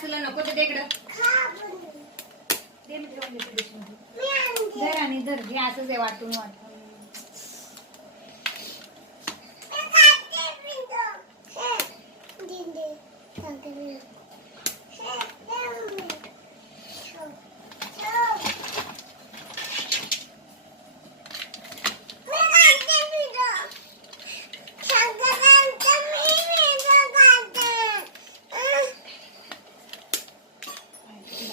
तुला नको ते इकडं दे मी ठेवून देते. डिशमध्ये. धर आणि असंच आहे वाटून वाटून.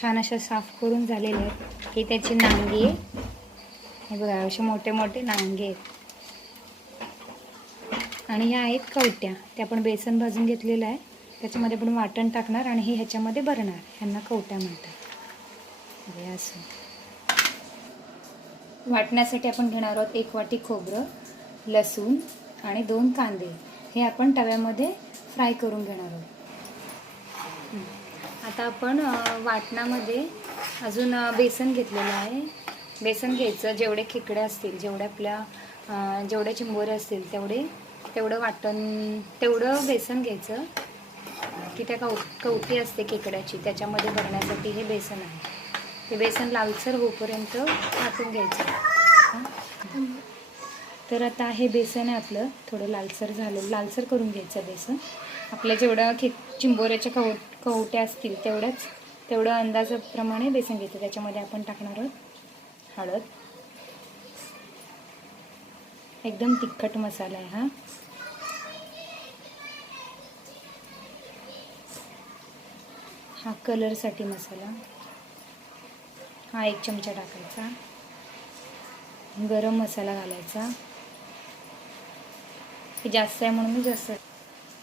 छान अशा साफ करून झालेल्या आहेत. हे त्याची नांगी आहे हे बघा असे मोठे मोठे नांगे आहेत. आणि ह्या आहेत कवट्या. ते आपण बेसन भाजून घेतलेलं आहे त्याच्यामध्ये आपण वाटण टाकणार आणि हे ह्याच्यामध्ये भरणार. ह्यांना कवट्या म्हणतात. हे असं. वाटण्यासाठी आपण घेणार आहोत एक वाटी खोबरं लसूण आणि दोन कांदे. हे आपण तव्यामध्ये फ्राय करून घेणार आहोत. आता आपण वाटणामध्ये अजून बेसन घेतलेलं आहे. बेसन घ्यायचं जेवढे खेकडे असतील जेवढे आपल्या जेवढे चिंबोरे असतील तेवढे तेवढं वाटण तेवढं बेसन घ्यायचं. की त्या कौ कवटी असते खेकड्याची त्याच्यामध्ये भरण्यासाठी हे बेसन आहे. ते बेसन लालसर होईपर्यंत वाटून घ्यायचं. तर आता हे बेसन आहे आपलं थोडं लालसर झालं लालसर करून घ्यायचं बेसन. आपल्या जेवढं खे चिंबोऱ्याच्या कव कवट्या असतील तेवढंच तेवढं अंदाजाप्रमाणे बेसन घेतो. त्याच्यामध्ये आपण टाकणार आहोत हळद. एकदम तिखट मसाला आहे हा. हा कलरसाठी मसाला. हा एक चमचा टाकायचा. गरम मसाला घालायचा. जास्त आहे म्हणून मी जास्त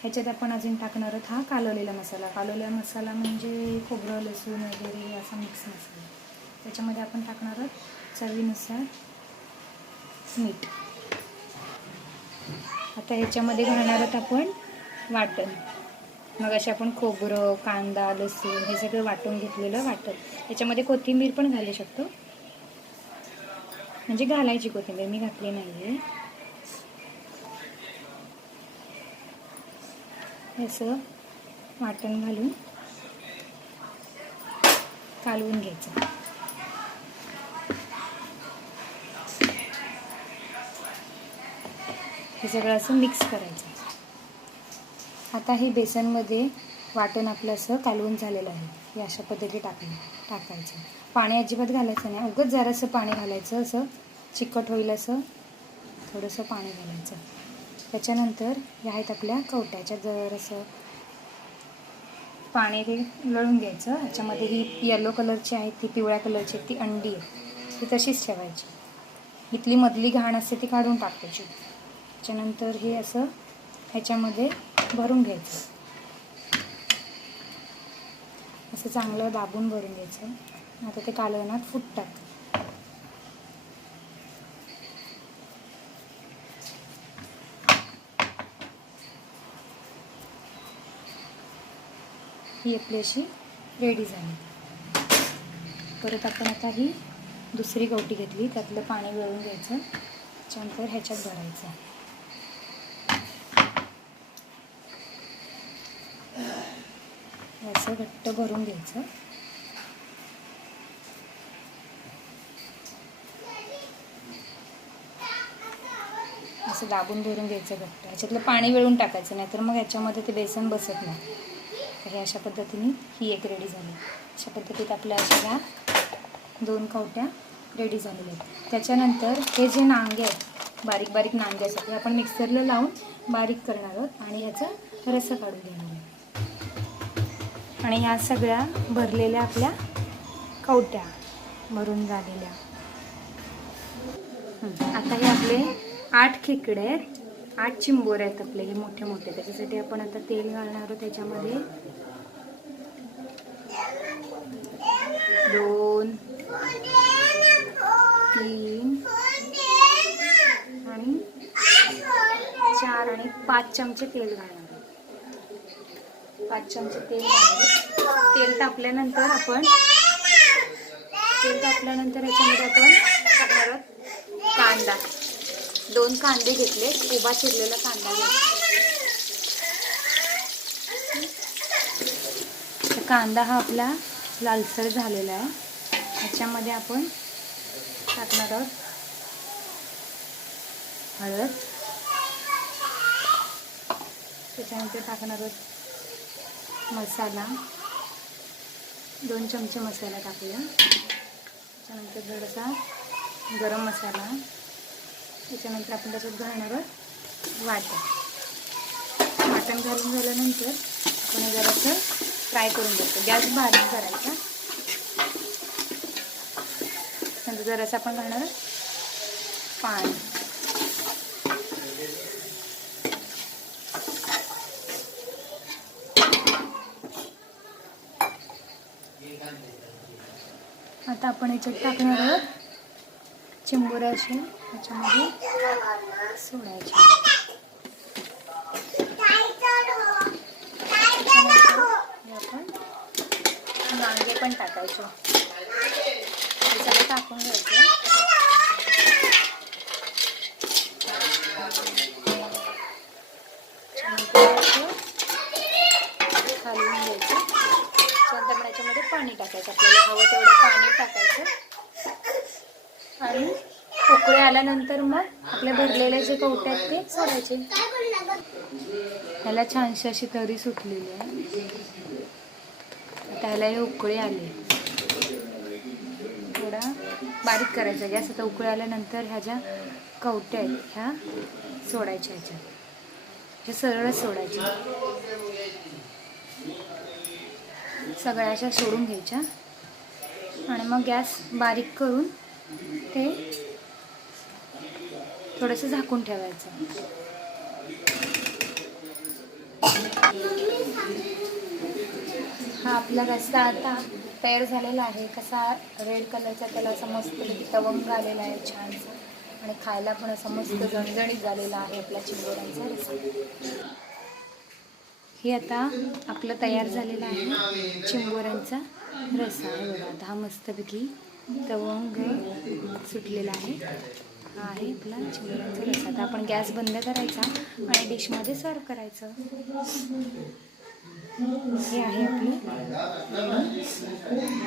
ह्याच्यात आपण अजून टाकणार आहोत हा कालवलेला मसाला. कालवलेला मसाला म्हणजे खोबरं लसूण वगैरे असा मिक्स मसाला. त्याच्यामध्ये आपण टाकणार आहोत चवीनुसार मीठ. आता ह्याच्यामध्ये घालणार आहोत आपण वाटण. मग असे आपण खोबरं कांदा लसूण हे सगळं वाटून घेतलेलं वाटण. याच्यामध्ये कोथिंबीर पण घालू शकतो. म्हणजे घालायची कोथिंबीर मी घातली नाही आहे असं वाटण घालून कालवून घ्यायचं. हे सगळं असं मिक्स करायचं. आता हे बेसनमध्ये वाटण आपलं असं कालवून झालेलं आहे. हे अशा पद्धती टाकलं टाकायचं. पाणी अजिबात घालायचं नाही. उगच जरासं पाणी घालायचं असं चिकट होईल असं थोडंसं पाणी घालायचं. त्याच्यानंतर ह्या आहेत आपल्या कवट्याच्या जरासं पाणी ते लळून घ्यायचं ह्याच्यामध्ये ही येलो कलरची आहे ती पिवळ्या कलरची ती अंडी आहे. ती तशीच ठेवायची. इथली मधली घाण असते ती काढून टाकायची. त्याच्यानंतर हे असं ह्याच्यामध्ये भरून घ्यायचं. असं चांगलं दाबून भरून घ्यायचं. आता ते कालवणात फुटतात. ही आपली अशी रेडी झाली परत आपण आता ही दुसरी गवटी घेतली. त्यातलं पाणी गळून घ्यायचं. त्याच्यानंतर ह्याच्यात भरायचं. असं घट्ट भरून घ्यायचं. असं दाबून भरून घ्यायचं घट्ट. ह्याच्यातलं पाणी वेळून टाकायचं नाहीतर मग ह्याच्यामध्ये ते बेसन बसत नाही. तर अशा पद्धतीने ही एक रेडी झाली. अशा पद्धतीत आपल्या अशा ह्या दोन कवट्या रेडी झालेल्या आहेत. त्याच्यानंतर हे जे नांगे आहेत बारीक बारीक नांगे आहेत ते आपण मिक्सरला लावून बारीक करणार आहोत आणि ह्याचा रस्सा काढून घेणार आहोत. आणि ह्या सगळ्या भरलेल्या आपल्या कवट्या भरून झालेल्या. आता हे आपले आठ खेकडे आहेत. आठ चिंबोर आहेत आपले हे मोठे मोठे. त्याच्यासाठी आपण आता तेल घालणार आहोत त्याच्यामध्ये. दोन तीन आणि चार आणि पाच चमचे तेल घालणार आहोत. पाच चमचे तेल घालणार तेल तापल्यानंतर आपण तेल तापल्यानंतर याच्यामध्ये आपण टाकणार आहोत कांदा. दोन कांदे घेतले. उभा चिरलेला कांदा घेतला. कांदा हा आपला लालसर झालेला आहे. ह्याच्यामध्ये आपण टाकणार आहोत हळद. त्याच्यानंतर टाकणार आहोत मसाला. दोन चमचे मसाला टाकूया. त्याच्यानंतर थोडासा गरम मसाला. त्याच्यानंतर आपण त्याच्यात घालणार आहोत वाटण. वाटण घालून झाल्यानंतर आपण जरासं फ्राय करून घेतो गॅस बारीक करायचा. नंतर जरासं आपण घालणार आहोत पाणी. आता आपण याच्यात टाकणार आहोत चिंबोऱ्या असे याच्यामध्ये सोडायचे त्याच्यानंतर आपण वांगे पण टाकायचो. हे सगळं टाकून घ्यायचं. खालून घ्यायचं. त्याच्यानंतर आपण याच्यामध्ये पाणी टाकायचं. आपल्याला हवं तेवढं पाणी टाकायचं. आणि उकळे आल्यानंतर मग आपले भरलेले जे कवटे आहेत ते सोडायचे. ह्याला छानशी अशी तरी सुटलेली आहे. त्याला हे उकळे आले. थोडा बारीक करायचा. गॅस आता उकळे आल्यानंतर ह्या ज्या कवट्या आहेत ह्या सोडायच्या ह्याच्यात. ह्या सरळच सोडायच्या सगळ्याच्या सोडून घ्यायच्या. आणि मग गॅस बारीक करून ते थोडंसं झाकून ठेवायचं. हा आपला रस्सा आता तयार झालेला आहे. कसा रेड कलरचा त्याला असा मस्त म्हणजे तवंग आलेला आहे छानसा. आणि खायला पण असं मस्त जणजणीत झालेला आहे आपल्या चिंबोऱ्यांचा रस्सा हे आता आपलं तयार झालेलं आहे चिंबोऱ्यांचा रस्सा बघा आता हा मस्तपैकी तवंग सुटलेला आहे. हा आहे आपला चिंबोऱ्यांचा रस्सा आता आपण गॅस बंद करायचा आणि डिशमध्ये सर्व करायचं. हे आहे आपलं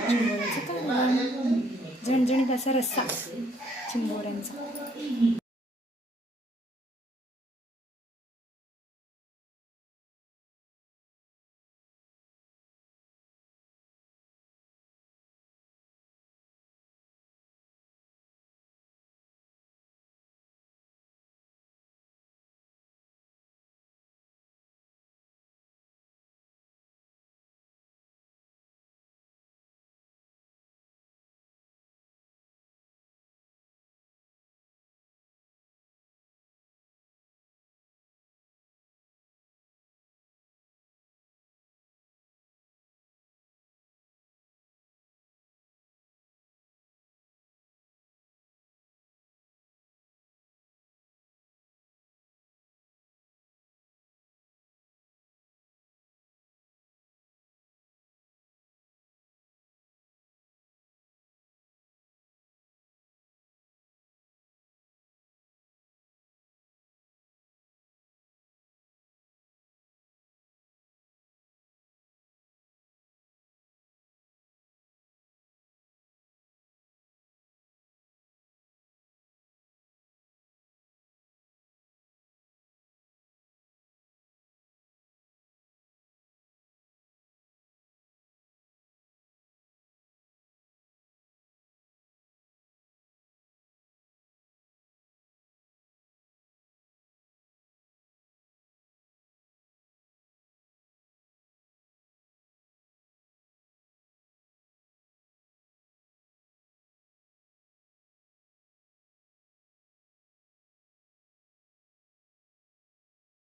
चिंबोऱ्याचं झणझणीत असा रस्सा. चिंबोऱ्यांचा.